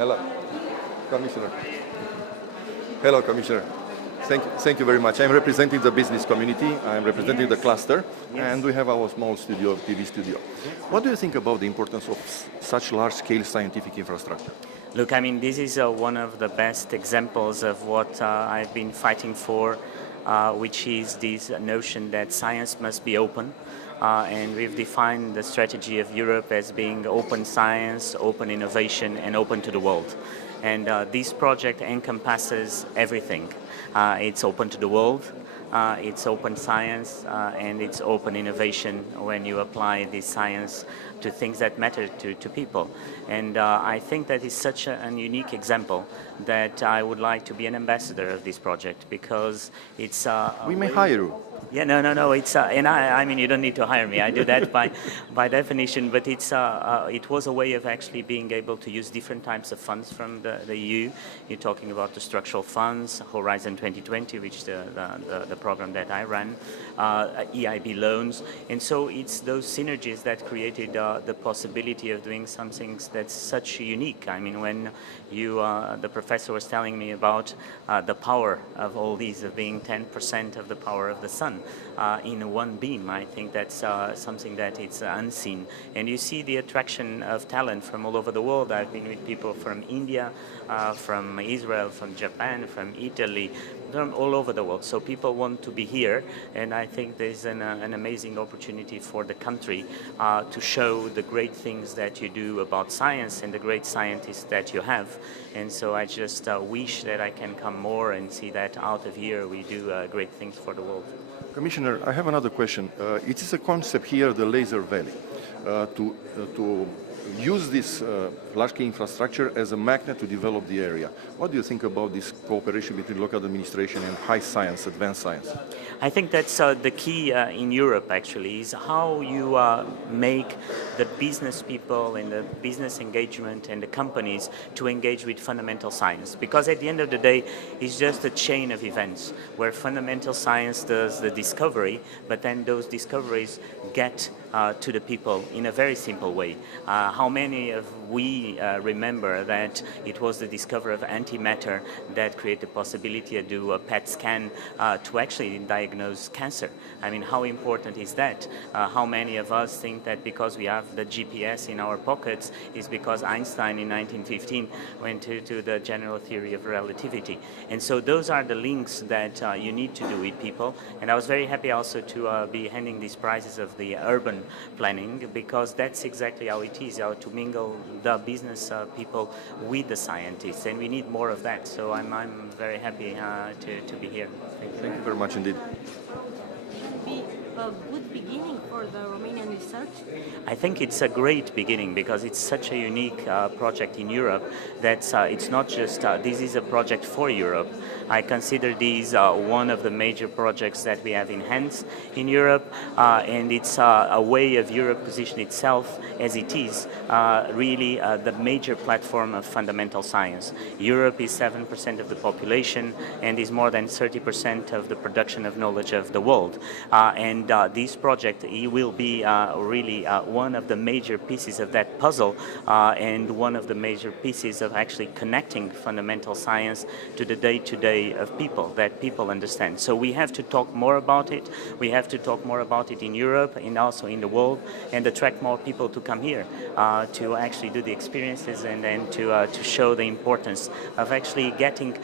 Hello, Commissioner. Hello, Commissioner. Thank you very much. I'm representing the business community. I'm representing the cluster, and we have our small studio, TV studio. What do you think about the importance of such large-scale scientific infrastructure? Look, I mean, this is one of the best examples of what I've been fighting for, which is this notion that science must be open. And we've defined the strategy of Europe as being open science, open innovation, and open to the world. And this project encompasses everything. It's open to the world, it's open science, and it's open innovation when you apply this science to things that matter to people. And I think that is such a unique example that I would like to be an ambassador of this project, because it's... we may hire you. Yeah, no. It's and I mean, you don't need to hire me. I do that by definition. But it's it was a way of actually being able to use different types of funds from the EU. You're talking about the structural funds, Horizon 2020, which is the program that I ran, EIB loans, and so it's those synergies that created the possibility of doing some things that's such unique. I mean, when you the professor was telling me about the power of all these, of being 10% of the power of the sun. In one beam, I think that's something that it's unseen. And you see the attraction of talent from all over the world. I've been with people from India, from Israel, from Japan, from Italy, from all over the world. So people want to be here, and I think there's an amazing opportunity for the country to show the great things that you do about science and the great scientists that you have. And so I just wish that I can come more and see that out of here we do great things for the world. Commissioner, I have another question. It is a concept here, the Laser Valley, to use this large-scale infrastructure as a magnet to develop the area. What do you think about this cooperation between local administration and high science, advanced science? I think that's the key in Europe, actually, is how you make the business people and the business engagement and the companies to engage with fundamental science. Because at the end of the day, it's just a chain of events where fundamental science does the discovery, but then those discoveries get to the people in a very simple way. How many of we remember that it was the discovery of antimatter that created the possibility to do a PET scan to actually diagnose cancer? I mean, how important is that? How many of us think that because we have the GPS in our pockets is because Einstein in 1915 went to the general theory of relativity? And so those are the links that you need to do with people. And I was very happy also to be handing these prizes of the urban planning, because that's exactly how it is, how to mingle the business people with the scientists, and we need more of that. So I'm very happy to be here. Thank you very much indeed. Should be a good beginning for the Romanian research? I think it's a great beginning, because it's such a unique project in Europe that it's not just, this is a project for Europe. I consider these one of the major projects that we have in hands in Europe, and it's a way of Europe position itself as it is really the major platform of fundamental science. Europe is 7% of the population and is more than 30% of the production of knowledge of the world. And this project will be really one of the major pieces of that puzzle, and one of the major pieces of actually connecting fundamental science to the day-to-day of people, that people understand. So we have to talk more about it. We have to talk more about it in Europe and also in the world, and attract more people to come here to actually do the experiences, and then to show the importance of actually getting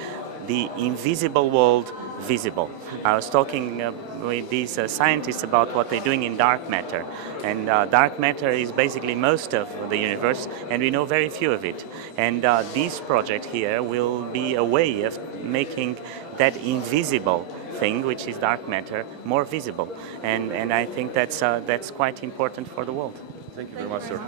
the invisible world visible. I was talking with these scientists about what they're doing in dark matter, and dark matter is basically most of the universe, and we know very few of it. And this project here will be a way of making that invisible thing, which is dark matter, more visible. And I think that's quite important for the world. Thank you very much, sir.